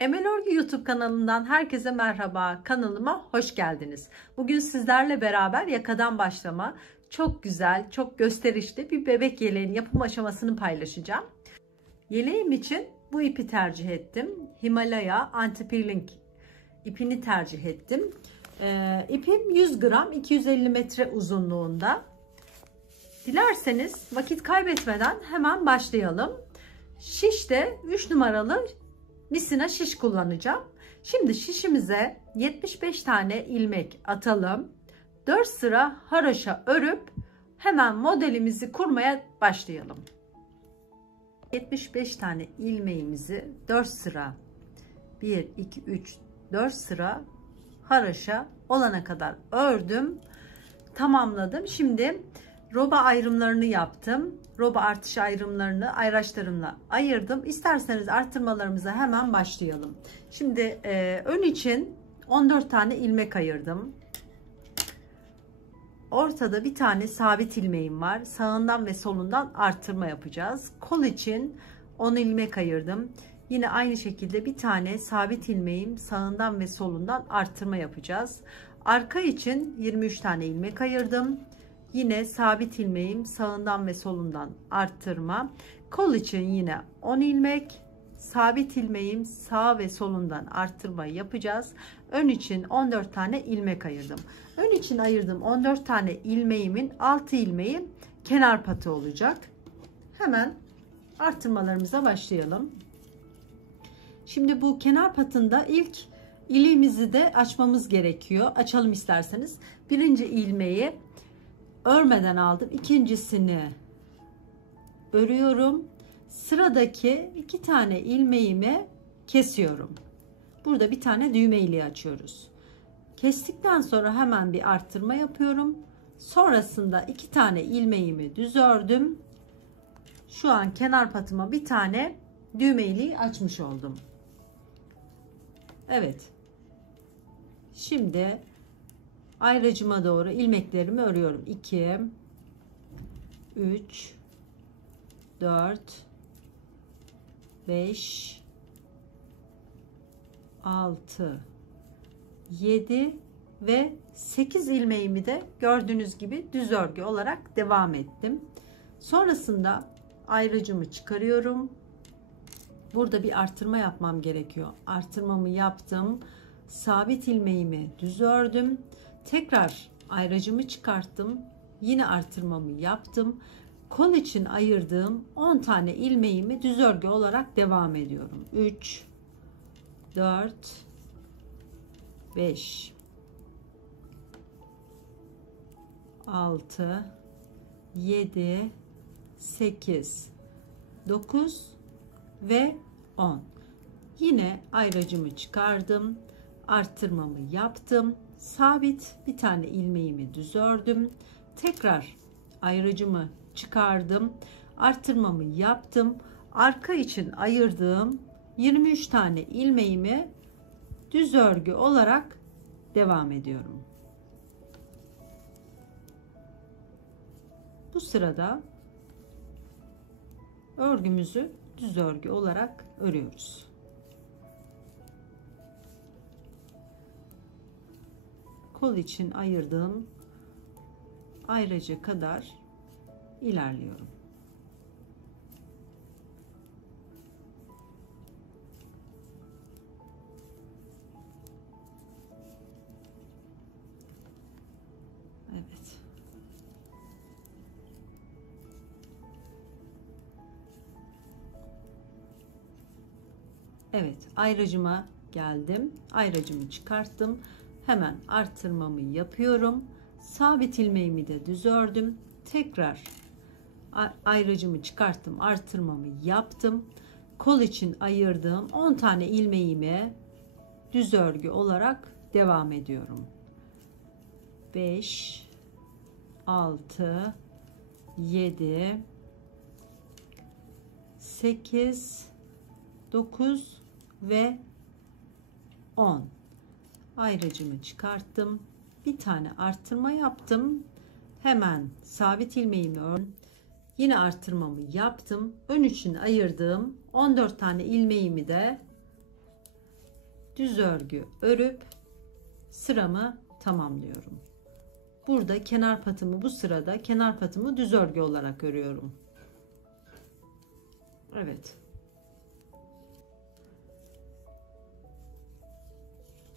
Emel Örgü YouTube kanalından herkese merhaba. Kanalıma hoş geldiniz. Bugün sizlerle beraber yakadan başlama çok güzel, çok gösterişli bir bebek yeleğinin yapım aşamasını paylaşacağım. Yeleğim için bu ipi tercih ettim. Himalaya Anti-Peeling ipini tercih ettim. İpim 100 gram 250 metre uzunluğunda. Dilerseniz vakit kaybetmeden hemen başlayalım. Şişte 3 numaralı misina şiş kullanacağım. Şimdi şişimize 75 tane ilmek atalım. 4 sıra haroşa örüp hemen modelimizi kurmaya başlayalım. 75 tane ilmeğimizi 4 sıra 1 2 3 4 sıra haroşa olana kadar ördüm. Tamamladım. Şimdi roba ayrımlarını yaptım. Roba artış ayrımlarını ayraçlarımla ayırdım. İsterseniz artırmalarımıza hemen başlayalım. Şimdi ön için 14 tane ilmek ayırdım. Ortada bir tane sabit ilmeğim var. Sağından ve solundan artırma yapacağız. Kol için 10 ilmek ayırdım. Yine aynı şekilde bir tane sabit ilmeğim sağından ve solundan artırma yapacağız. Arka için 23 tane ilmek ayırdım. Yine sabit ilmeğim sağından ve solundan arttırma. Kol için yine 10 ilmek, sabit ilmeğim sağ ve solundan arttırma yapacağız. Ön için 14 tane ilmek ayırdım. Ön için ayırdığım 14 tane ilmeğimin 6 ilmeği kenar patı olacak. Hemen arttırmalarımıza başlayalım. Şimdi bu kenar patında ilk iliğimizi de açmamız gerekiyor. Açalım isterseniz. Birinci ilmeği örmeden aldım. İkincisini örüyorum. Sıradaki 2 tane ilmeğimi kesiyorum. Burada bir tane düğme iliği açıyoruz. Kestikten sonra hemen bir arttırma yapıyorum. Sonrasında 2 tane ilmeğimi düz ördüm. Şu an kenar patıma bir tane düğme iliği açmış oldum. Evet. Şimdi ayracıma doğru ilmeklerimi örüyorum. 2 3 4 5 6 7 ve 8 ilmeğimi de gördüğünüz gibi düz örgü olarak devam ettim. Sonrasında ayracımı çıkarıyorum. Burada bir artırma yapmam gerekiyor. Artırmamı yaptım. Sabit ilmeğimi düz ördüm. Tekrar ayracımı çıkarttım. Yine artırmamı yaptım. Kol için ayırdığım 10 tane ilmeğimi düz örgü olarak devam ediyorum. 3 4 5 6 7 8 9 ve 10. Yine ayracımı çıkardım. Arttırmamı yaptım. Sabit bir tane ilmeğimi düz ördüm. Tekrar ayracımı çıkardım. Arttırmamı yaptım. Arka için ayırdığım 23 tane ilmeğimi düz örgü olarak devam ediyorum. Bu sırada örgümüzü düz örgü olarak örüyoruz. Kol için ayırdığım ayraca kadar ilerliyorum. Evet. Evet, ayracıma geldim. Ayracımı çıkarttım. Hemen artırmamı yapıyorum. Sabit ilmeğimi de düz ördüm. Tekrar ayracımı çıkarttım. Artırmamı yaptım. Kol için ayırdığım 10 tane ilmeğimi düz örgü olarak devam ediyorum. 5 6 7 8 9 ve 10. Ayracımı çıkarttım. Bir tane artırma yaptım. Hemen sabit ilmeğimi ördüm. Yine artırmamı yaptım. Ön için ayırdığım 14 tane ilmeğimi de düz örgü örüp sıramı tamamlıyorum. Burada kenar patımı, bu sırada kenar patımı düz örgü olarak örüyorum. Evet.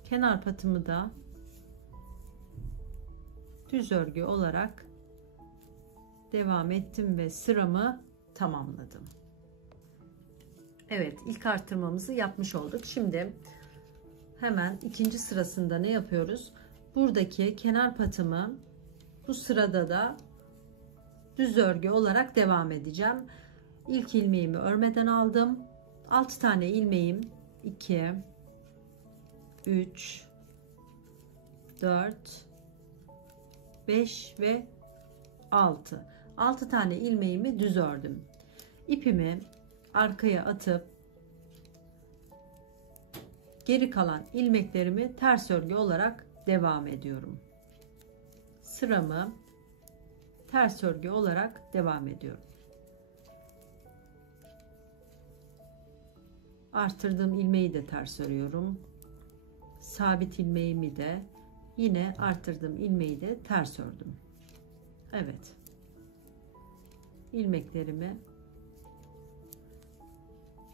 Kenar patımı da düz örgü olarak devam ettim ve sıramı tamamladım. Evet, ilk artırmamızı yapmış olduk. Şimdi hemen ikinci sırasında ne yapıyoruz? Buradaki kenar patımı bu sırada da düz örgü olarak devam edeceğim. İlk ilmeğimi örmeden aldım. 6 tane ilmeğim 2 3 4 5 ve 6 tane ilmeğimi düz ördüm. İpimi arkaya atıp geri kalan ilmeklerimi ters örgü olarak devam ediyorum. Sıramı ters örgü olarak devam ediyorum. Artırdığım ilmeği de ters örüyorum. Sabit ilmeğimi de yine artırdığım ilmeği de ters ördüm. Evet. İlmeklerimi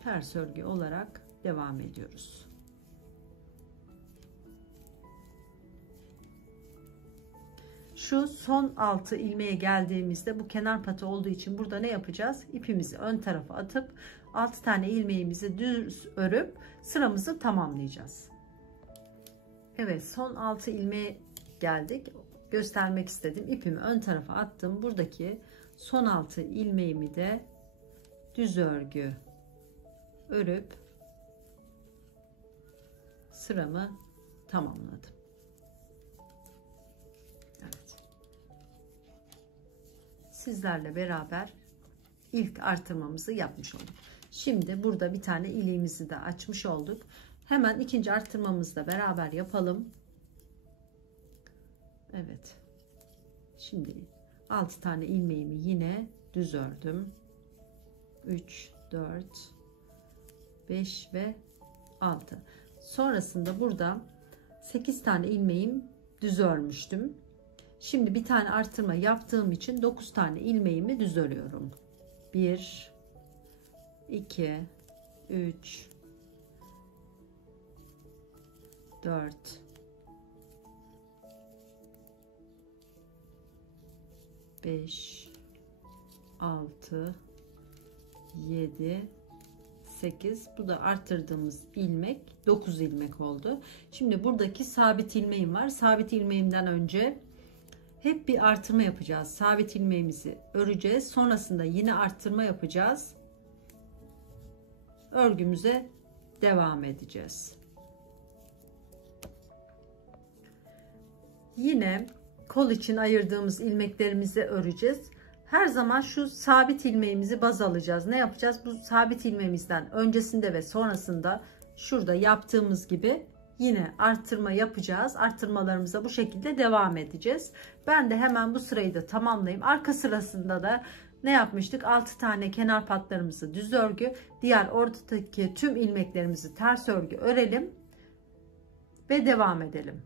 ters örgü olarak devam ediyoruz. Şu son 6 ilmeğe geldiğimizde bu kenar patı olduğu için burada ne yapacağız? İpimizi ön tarafa atıp 6 tane ilmeğimizi düz örüp sıramızı tamamlayacağız. Evet, son 6 ilmeğe geldik. Göstermek istedim. İpimi ön tarafa attım. Buradaki son 6 ilmeğimi de düz örgü örüp sıramı tamamladım. Evet. Sizlerle beraber ilk artırmamızı yapmış olduk. Şimdi burada bir tane iliğimizi de açmış olduk. Hemen ikinci artırmamızı da beraber yapalım. Evet. Şimdi 6 tane ilmeğimi yine düz ördüm. 3 4 5 ve 6. Sonrasında burada 8 tane ilmeğim düz örmüştüm. Şimdi bir tane artırma yaptığım için 9 tane ilmeğimi düz örüyorum. 1 2 3 4 5 6 7 8. Bu da arttırdığımız ilmek 9 ilmek oldu. Şimdi buradaki sabit ilmeğim var. Sabit ilmeğimden önce hep bir artırma yapacağız. Sabit ilmeğimizi öreceğiz. Sonrasında yine arttırma yapacağız. Örgümüze devam edeceğiz. Yine kol için ayırdığımız ilmeklerimizi öreceğiz. Her zaman şu sabit ilmeğimizi baz alacağız. Ne yapacağız? Bu sabit ilmeğimizden öncesinde ve sonrasında şurada yaptığımız gibi yine arttırma yapacağız. Arttırmalarımıza bu şekilde devam edeceğiz. Ben de hemen bu sırayı da tamamlayayım. Arka sırasında da ne yapmıştık? 6 tane kenar patlarımızı düz örgü, diğer ortadaki tüm ilmeklerimizi ters örgü örelim ve devam edelim.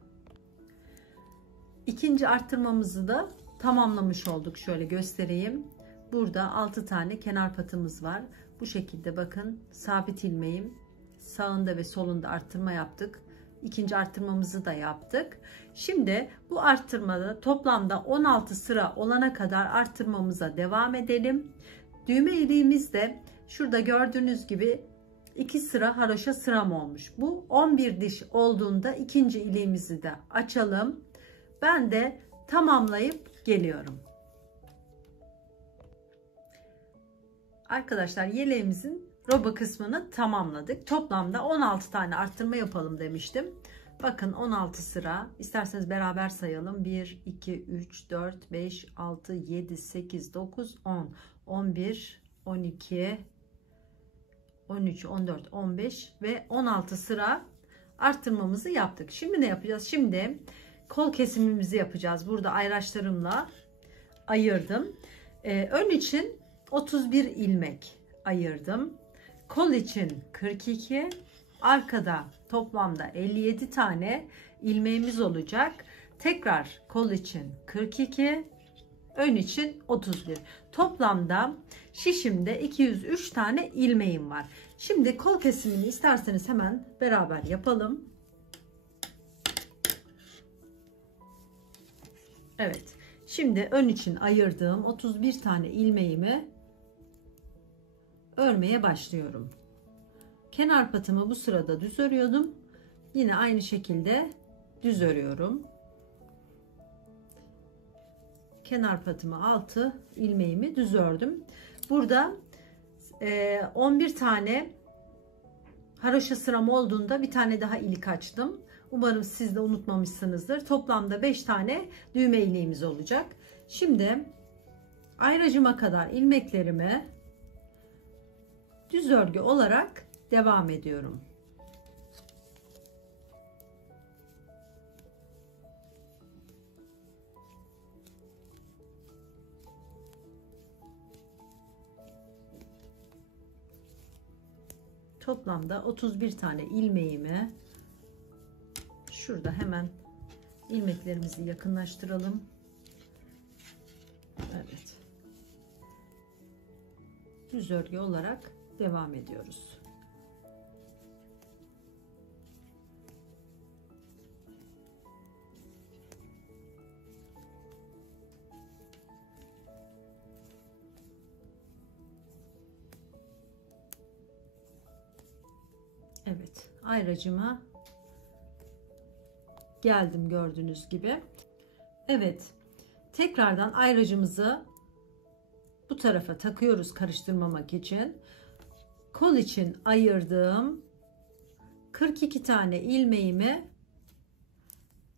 İkinci arttırmamızı da tamamlamış olduk. Şöyle göstereyim. Burada 6 tane kenar patımız var. Bu şekilde bakın, sabit ilmeğim sağında ve solunda arttırma yaptık. İkinci arttırmamızı da yaptık. Şimdi bu arttırmada toplamda 16 sıra olana kadar arttırmamıza devam edelim. Düğme iliğimizde şurada gördüğünüz gibi 2 sıra haroşa sıram olmuş. Bu 11 diş olduğunda ikinci iliğimizi de açalım. Ben de tamamlayıp geliyorum. Arkadaşlar, yeleğimizin roba kısmını tamamladık. Toplamda 16 tane arttırma yapalım demiştim. Bakın 16 sıra. İsterseniz beraber sayalım. 1, 2, 3, 4, 5, 6, 7, 8, 9, 10, 11, 12, 13, 14, 15 ve 16 sıra arttırmamızı yaptık. Şimdi ne yapacağız? Şimdi kol kesimimizi yapacağız. Burada ayraçlarımla ayırdım. Ön için 31 ilmek ayırdım. Kol için 42, Arkada toplamda 57 tane ilmeğimiz olacak. Tekrar kol için 42, ön için 31. Toplamda şişimde 203 tane ilmeğim var. Şimdi kol kesimini isterseniz hemen beraber yapalım. Evet. Şimdi ön için ayırdığım 31 tane ilmeğimi örmeye başlıyorum. Kenar patımı bu sırada düz örüyordum. Yine aynı şekilde düz örüyorum. Kenar patımı 6 ilmeğimi düz ördüm. Burada 11 tane haroşa sıram olduğunda bir tane daha ilik açtım. Umarım siz de unutmamışsınızdır. Toplamda 5 tane düğme ilmeğimiz olacak. Şimdi ayracıma kadar ilmeklerimi düz örgü olarak devam ediyorum. Toplamda 31 tane ilmeğimi şurada hemen ilmeklerimizi yakınlaştıralım. Evet. Düz örgü olarak devam ediyoruz. Evet, ayracıma geldim gördüğünüz gibi. Evet, tekrardan ayracımızı bu tarafa takıyoruz karıştırmamak için. Kol için ayırdığım 42 tane ilmeğimi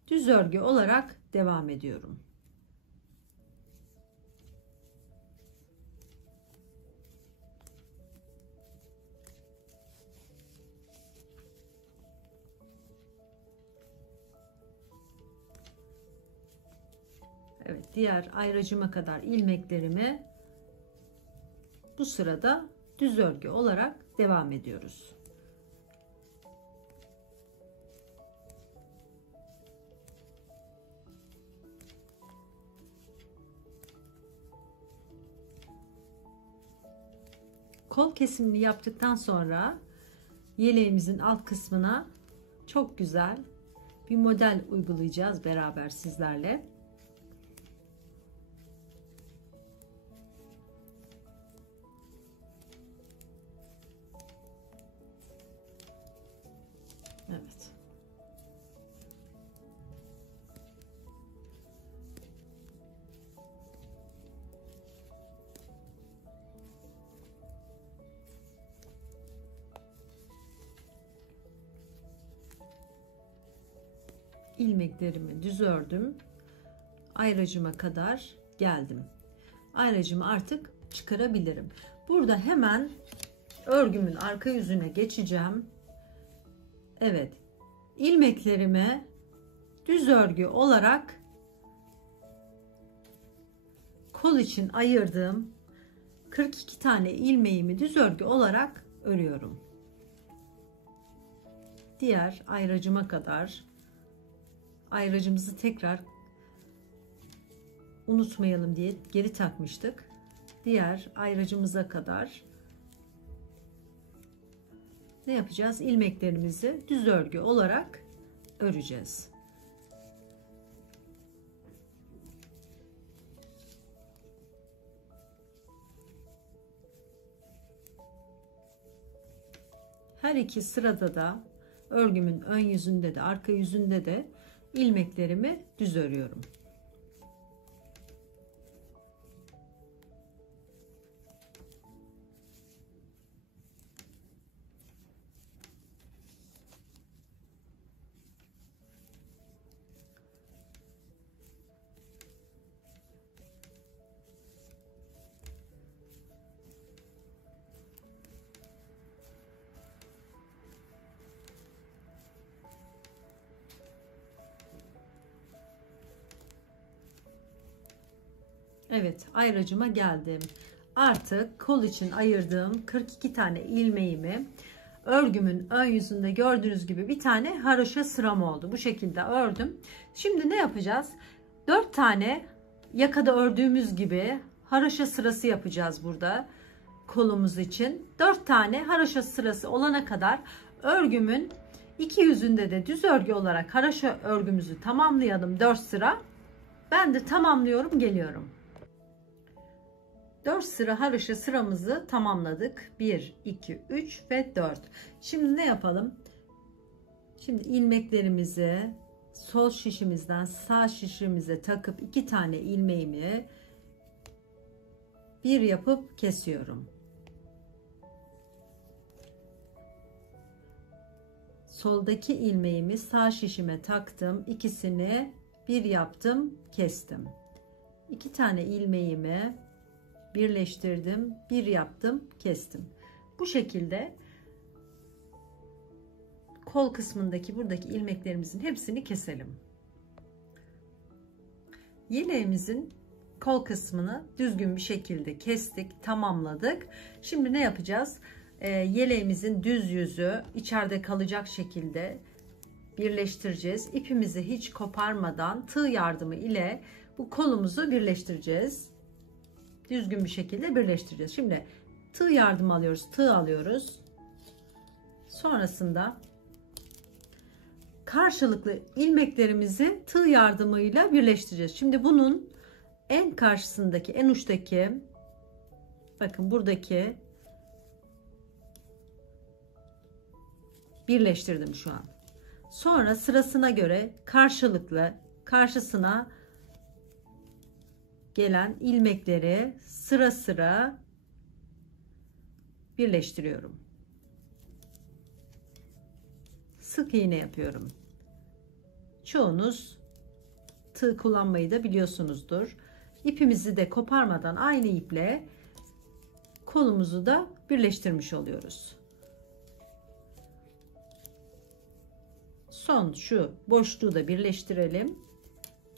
düz örgü olarak devam ediyorum. Evet, diğer ayracıma kadar ilmeklerimi bu sırada düz örgü olarak devam ediyoruz. Kol kesimini yaptıktan sonra yeleğimizin alt kısmına çok güzel bir model uygulayacağız beraber sizlerle. Evet. İlmeklerimi düz ördüm. Ayracıma kadar geldim. Ayracımı artık çıkarabilirim. Burada hemen örgümün arka yüzüne geçeceğim. Evet. İlmeklerimi düz örgü olarak kol için ayırdığım 42 tane ilmeğimi düz örgü olarak örüyorum. Diğer ayracıma kadar, ayracımızı tekrar unutmayalım diye geri takmıştık. Diğer ayracımıza kadar ne yapacağız? İlmeklerimizi düz örgü olarak öreceğiz. Her iki sırada da örgümün ön yüzünde de arka yüzünde de ilmeklerimi düz örüyorum. Evet, ayracıma geldim. Artık kol için ayırdığım 42 tane ilmeğimi örgümün ön yüzünde gördüğünüz gibi bir tane haroşa sıram oldu. Bu şekilde ördüm. Şimdi ne yapacağız? 4 tane yakada ördüğümüz gibi haroşa sırası yapacağız burada kolumuz için. 4 tane haroşa sırası olana kadar örgümün iki yüzünde de düz örgü olarak haroşa örgümüzü tamamlayalım 4 sıra. Ben de tamamlıyorum, geliyorum. 4 sıra haroşa sıramızı tamamladık. 1, 2, 3 ve 4. Şimdi ne yapalım? Şimdi ilmeklerimizi sol şişimizden sağ şişimize takıp 2 tane ilmeğimi bir yapıp kesiyorum. Soldaki ilmeğimi sağ şişime taktım. İkisini bir yaptım, kestim. 2 tane ilmeğimi birleştirdim, bir yaptım, kestim. Bu şekilde kol kısmındaki buradaki ilmeklerimizin hepsini keselim. Yeleğimizin kol kısmını düzgün bir şekilde kestik, tamamladık. Şimdi ne yapacağız? Yeleğimizin düz yüzü içeride kalacak şekilde birleştireceğiz. İpimizi hiç koparmadan tığ yardımı ile bu kolumuzu birleştireceğiz. Düzgün bir şekilde birleştireceğiz. Şimdi tığ yardımı alıyoruz, tığ alıyoruz. Sonrasında karşılıklı ilmeklerimizi tığ yardımıyla birleştireceğiz. Şimdi bunun en karşısındaki, en uçtaki, bakın buradaki birleştirdim şu an. Sonra sırasına göre karşılıklı karşısına gelen ilmekleri sıra sıra birleştiriyorum. Sık iğne yapıyorum. Çoğunuz tığ kullanmayı da biliyorsunuzdur. İpimizi de koparmadan aynı iple kolumuzu da birleştirmiş oluyoruz. Son şu boşluğu da birleştirelim.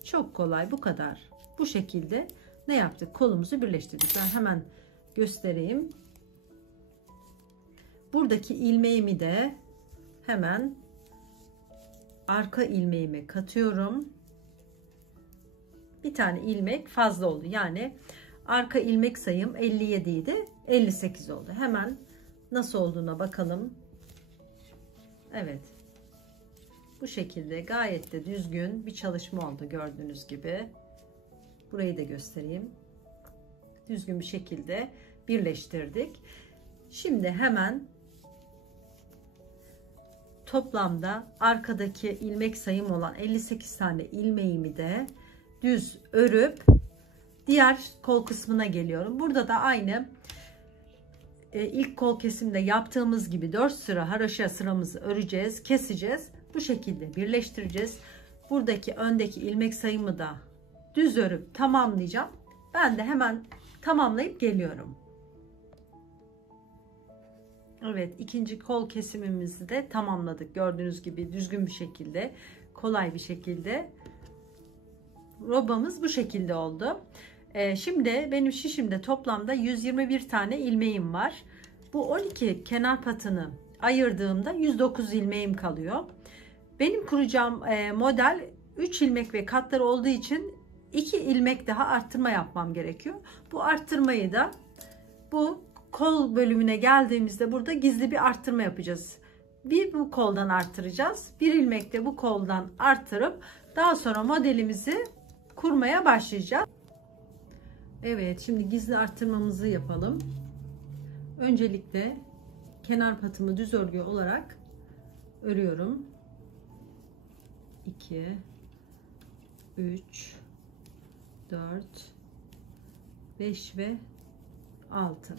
Çok kolay, bu kadar. Bu şekilde ne yaptık? Kolumuzu birleştirdik. Ben hemen göstereyim. Buradaki ilmeğimi de hemen arka ilmeğime katıyorum. Bir tane ilmek fazla oldu. Yani arka ilmek sayım 57 idi. 58 oldu. Hemen nasıl olduğuna bakalım. Evet. Bu şekilde gayet de düzgün bir çalışma oldu gördüğünüz gibi. Burayı da göstereyim. Düzgün bir şekilde birleştirdik. Şimdi hemen toplamda arkadaki ilmek sayım olan 58 tane ilmeğimi de düz örüp diğer kol kısmına geliyorum. Burada da aynı ilk kol kesimde yaptığımız gibi 4 sıra haroşa sıramızı öreceğiz, keseceğiz. Bu şekilde birleştireceğiz. Buradaki öndeki ilmek sayımı da düz örüp tamamlayacağım. Ben de hemen tamamlayıp geliyorum. Evet, ikinci kol kesimimizi de tamamladık. Gördüğünüz gibi düzgün bir şekilde, kolay bir şekilde. Robamız bu şekilde oldu. Şimdi benim şişimde toplamda 121 tane ilmeğim var. Bu 12 kenar patını ayırdığımda 109 ilmeğim kalıyor. Benim kuracağım model 3 ilmek ve katları olduğu için 2 ilmek daha arttırma yapmam gerekiyor. Bu arttırmayı da bu kol bölümüne geldiğimizde burada gizli bir arttırma yapacağız. Bir bu koldan arttıracağız. Bir ilmek de bu koldan arttırıp daha sonra modelimizi kurmaya başlayacağız. Evet, şimdi gizli arttırmamızı yapalım. Öncelikle kenar patımı düz örgü olarak örüyorum. 2 3 4 5 ve 6.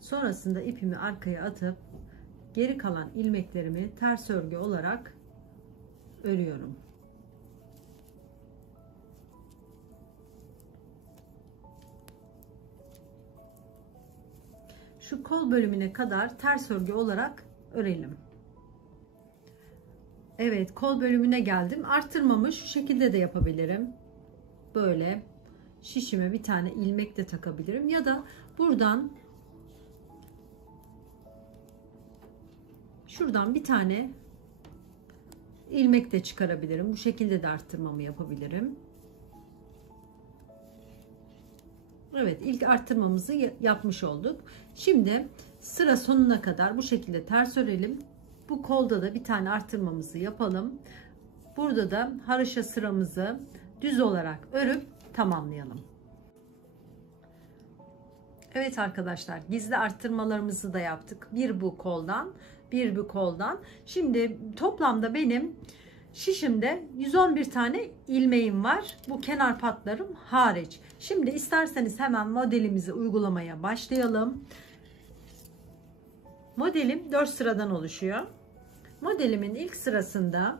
Sonrasında ipimi arkaya atıp geri kalan ilmeklerimi ters örgü olarak örüyorum. Şu kol bölümüne kadar ters örgü olarak örelim. Evet, kol bölümüne geldim. Arttırmamı şu şekilde de yapabilirim. Böyle şişime bir tane ilmek de takabilirim ya da buradan Şuradan bir tane ilmek de çıkarabilirim. Bu şekilde de arttırmamı yapabilirim. Evet, ilk arttırmamızı yapmış olduk. Şimdi sıra sonuna kadar bu şekilde ters örelim. Bu kolda da bir tane arttırmamızı yapalım. Burada da haroşa sıramızı düz olarak örüp tamamlayalım. Evet arkadaşlar, gizli arttırmalarımızı da yaptık. Bir bu koldan, bir bu koldan. Şimdi toplamda benim şişimde 111 tane ilmeğim var. Bu kenar patlarım hariç. Şimdi isterseniz hemen modelimizi uygulamaya başlayalım. Modelim 4 sıradan oluşuyor. Modelimin ilk sırasında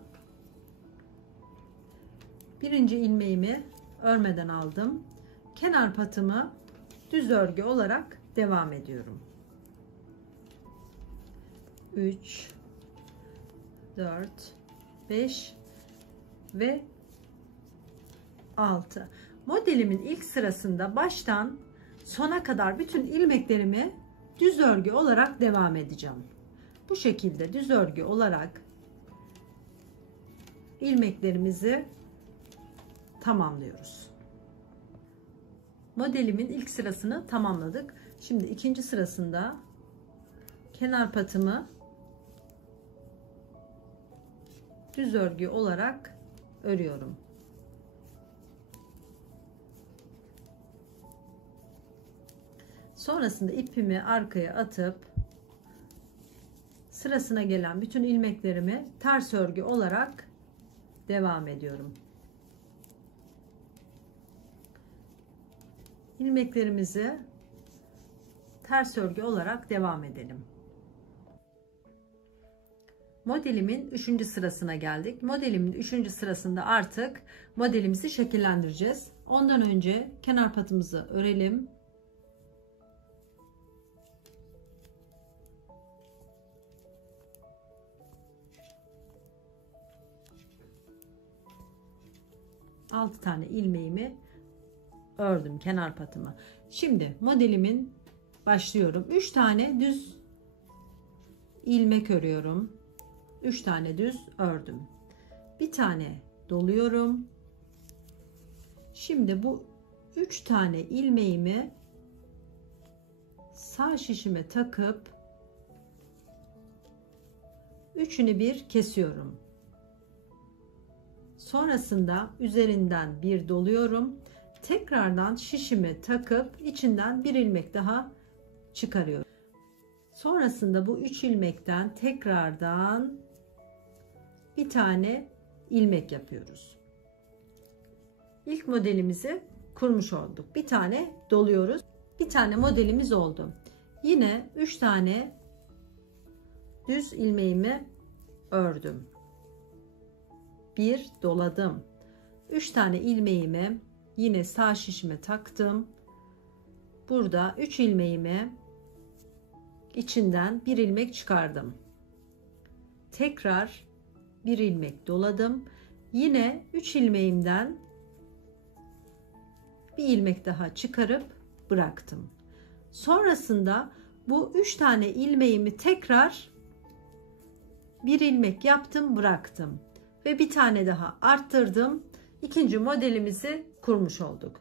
birinci ilmeğimi örmeden aldım. Kenar patımı düz örgü olarak devam ediyorum. 3 4 5 ve 6. Modelimin ilk sırasında baştan sona kadar bütün ilmeklerimi düz örgü olarak devam edeceğim. Bu şekilde düz örgü olarak ilmeklerimizi tamamlıyoruz. Modelimin ilk sırasını tamamladık. Şimdi ikinci sırasında kenar patımı düz örgü olarak örüyorum. Sonrasında ipimi arkaya atıp sırasına gelen bütün ilmeklerimi ters örgü olarak devam ediyorum. İlmeklerimizi ters örgü olarak devam edelim. Modelimin 3. sırasına geldik. Modelimin 3. sırasında artık modelimizi şekillendireceğiz. Ondan önce kenar patımızı örelim. Altı tane ilmeğimi ördüm, kenar patımı. Şimdi modelimin başlıyorum. 3 tane düz ilmek örüyorum. 3 tane düz ördüm. Bir tane doluyorum. Şimdi bu 3 tane ilmeğimi sağ şişime takıp üçünü bir kesiyorum. Sonrasında üzerinden bir doluyorum. Tekrardan şişime takıp içinden bir ilmek daha çıkarıyorum. Sonrasında bu 3 ilmekten tekrardan bir tane ilmek yapıyoruz. İlk modelimizi kurmuş olduk. Bir tane doluyoruz. Bir tane modelimiz oldu. Yine 3 tane düz ilmeğimi ördüm. Bir doladım. 3 tane ilmeğimi yine sağ şişime taktım. Burada 3 ilmeğimi içinden bir ilmek çıkardım. Tekrar bir ilmek doladım. Yine 3 ilmeğimden bir ilmek daha çıkarıp bıraktım. Sonrasında bu 3 tane ilmeğimi tekrar bir ilmek yaptım, bıraktım ve bir tane daha arttırdım. İkinci modelimizi kurmuş olduk.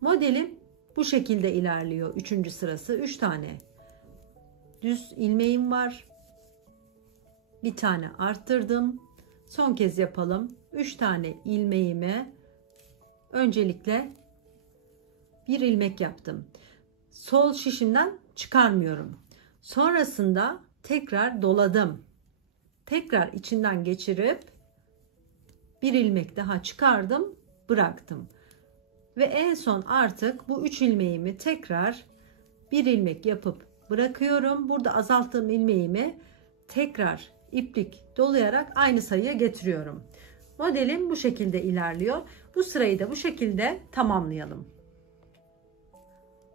Modelim bu şekilde ilerliyor. 3. sırası 3 tane düz ilmeğim var. Bir tane arttırdım. Son kez yapalım. 3 tane ilmeğime öncelikle bir ilmek yaptım. Sol şişimden çıkarmıyorum. Sonrasında tekrar doladım. Tekrar içinden geçirip bir ilmek daha çıkardım, bıraktım. Ve en son artık bu 3 ilmeğimi tekrar bir ilmek yapıp bırakıyorum. Burada azalttığım ilmeğimi tekrar iplik dolayarak aynı sayıya getiriyorum. Modelim bu şekilde ilerliyor. Bu sırayı da bu şekilde tamamlayalım.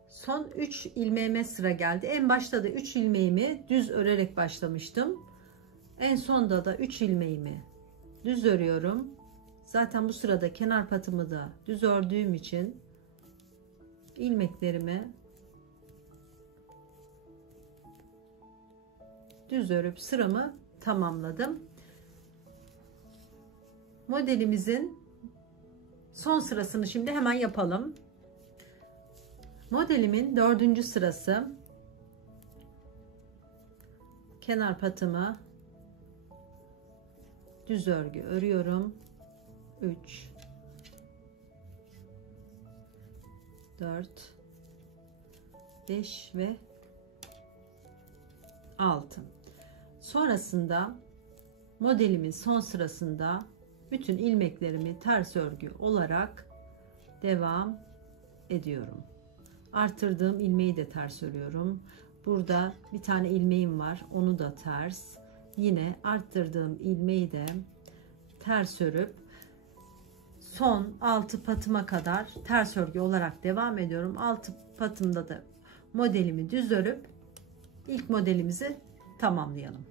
Son 3 ilmeğime sıra geldi. En başta da 3 ilmeğimi düz örerek başlamıştım. En sonda da 3 ilmeğimi düz örüyorum. Zaten bu sırada kenar patımı da düz ördüğüm için ilmeklerimi düz örüp sıramı tamamladım. Modelimizin son sırasını şimdi hemen yapalım. Modelimin 4. sırası. Kenar patımı düz örgü örüyorum. 3 4 5 ve 6. Sonrasında modelimin son sırasında bütün ilmeklerimi ters örgü olarak devam ediyorum. Artırdığım ilmeği de ters örüyorum. Burada bir tane ilmeğim var, onu da ters. Yine arttırdığım ilmeği de ters örüp son 6 patıma kadar ters örgü olarak devam ediyorum. 6 patımda da modelimi düz örüp ilk modelimizi tamamlayalım.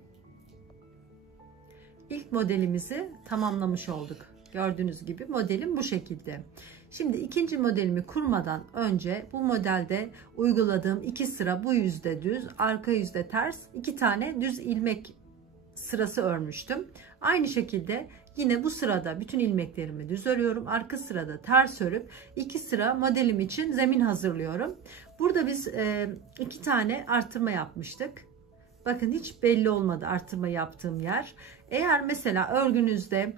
İlk modelimizi tamamlamış olduk. Gördüğünüz gibi modelim bu şekilde. Şimdi ikinci modelimi kurmadan önce bu modelde uyguladığım 2 sıra bu yüzde düz, arka yüzde ters 2 tane düz ilmek sırası örmüştüm. Aynı şekilde yine bu sırada bütün ilmeklerimi düz örüyorum. Arka sırada ters örüp 2 sıra modelim için zemin hazırlıyorum. Burada biz 2 tane artırma yapmıştık. Bakın hiç belli olmadı artırma yaptığım yer. Eğer mesela örgünüzde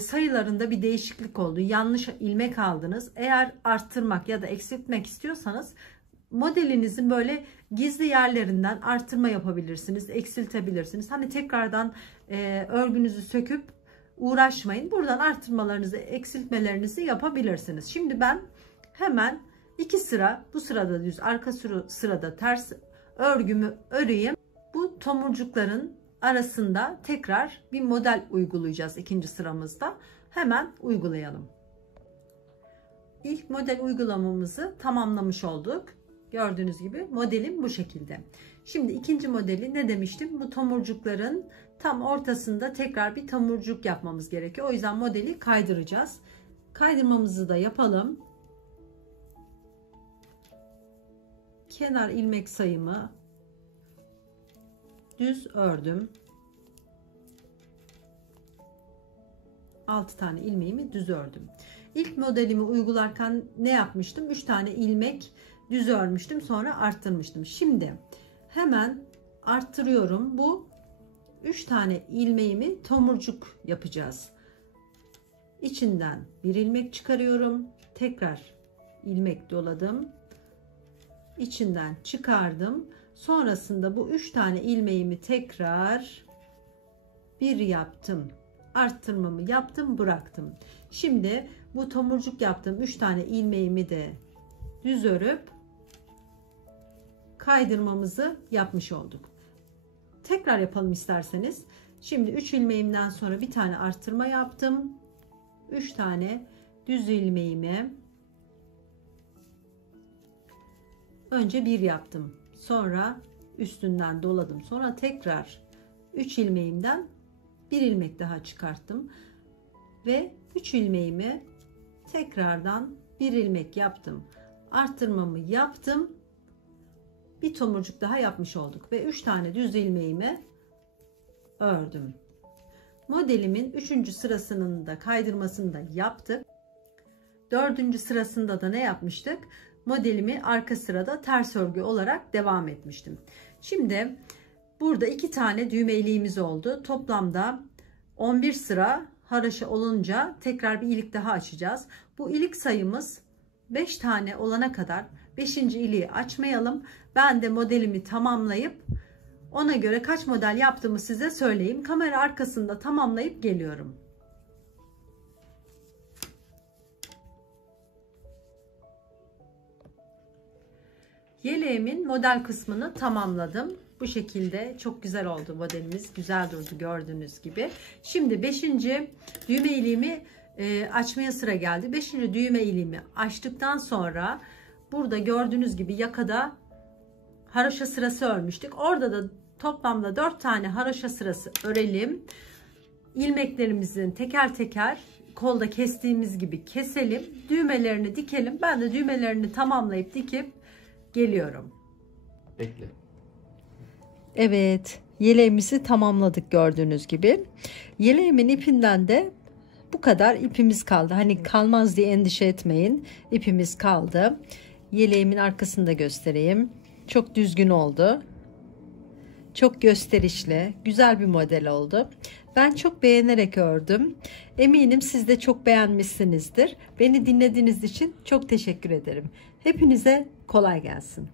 sayılarında bir değişiklik oldu, yanlış ilmek aldınız, eğer arttırmak ya da eksiltmek istiyorsanız modelinizin böyle gizli yerlerinden artırma yapabilirsiniz, eksiltebilirsiniz. Hani tekrardan örgünüzü söküp uğraşmayın, buradan arttırmalarınızı, eksiltmelerinizi yapabilirsiniz. Şimdi ben hemen 2 sıra, bu sırada düz, arka sırada ters örgümü öreyim. Bu tomurcukların arasında tekrar bir model uygulayacağız ikinci sıramızda. Hemen uygulayalım. İlk model uygulamamızı tamamlamış olduk. Gördüğünüz gibi modelim bu şekilde. Şimdi ikinci modeli ne demiştim? Bu tomurcukların tam ortasında tekrar bir tomurcuk yapmamız gerekiyor. O yüzden modeli kaydıracağız. Kaydırmamızı da yapalım. Kenar ilmek sayımı düz ördüm. 6 tane ilmeğimi düz ördüm. İlk modelimi uygularken ne yapmıştım? 3 tane ilmek düz örmüştüm. Sonra arttırmıştım. Şimdi hemen arttırıyorum. Bu 3 tane ilmeğimi tomurcuk yapacağız. İçinden bir ilmek çıkarıyorum. Tekrar ilmek doladım. İçinden çıkardım. Sonrasında bu 3 tane ilmeğimi tekrar bir yaptım. Arttırmamı yaptım, bıraktım. Şimdi bu tomurcuk yaptığım 3 tane ilmeğimi de düz örüp kaydırmamızı yapmış olduk. Tekrar yapalım isterseniz. Şimdi 3 ilmeğimden sonra bir tane arttırma yaptım. 3 tane düz ilmeğimi önce bir yaptım. Sonra üstünden doladım. Sonra tekrar 3 ilmeğimden bir ilmek daha çıkarttım. Ve 3 ilmeğimi tekrardan bir ilmek yaptım. Arttırmamı yaptım. Bir tomurcuk daha yapmış olduk. Ve 3 tane düz ilmeğimi ördüm. Modelimin 3. sırasının da kaydırmasını da yaptık. 4. sırasında da ne yapmıştık? Modelimi arka sırada ters örgü olarak devam etmiştim. Şimdi burada 2 tane düğmeliğimiz oldu. Toplamda 11 sıra haraşo olunca tekrar bir ilik daha açacağız. Bu ilik sayımız 5 tane olana kadar 5. iliği açmayalım. Ben de modelimi tamamlayıp ona göre kaç model yaptığımı size söyleyeyim. Kamera arkasında tamamlayıp geliyorum. Yeleğimin model kısmını tamamladım. Bu şekilde çok güzel oldu modelimiz. Güzel durdu gördüğünüz gibi. Şimdi 5. düğme iliğimi açmaya sıra geldi. 5. düğme iliğimi açtıktan sonra burada gördüğünüz gibi yakada haraşo sırası örmüştük. Orada da toplamda 4 tane haraşo sırası örelim. İlmeklerimizin teker teker kolda kestiğimiz gibi keselim. Düğmelerini dikelim. Ben de düğmelerini tamamlayıp dikip geliyorum. Bekle. Evet, yeleğimizi tamamladık gördüğünüz gibi. Yeleğimin ipinden de bu kadar ipimiz kaldı. Hani kalmaz diye endişe etmeyin. İpimiz kaldı. Yeleğimin arkasını da göstereyim. Çok düzgün oldu. Çok gösterişli, güzel bir model oldu. Ben çok beğenerek ördüm. Eminim siz de çok beğenmişsinizdir. Beni dinlediğiniz için çok teşekkür ederim. Hepinize kolay gelsin.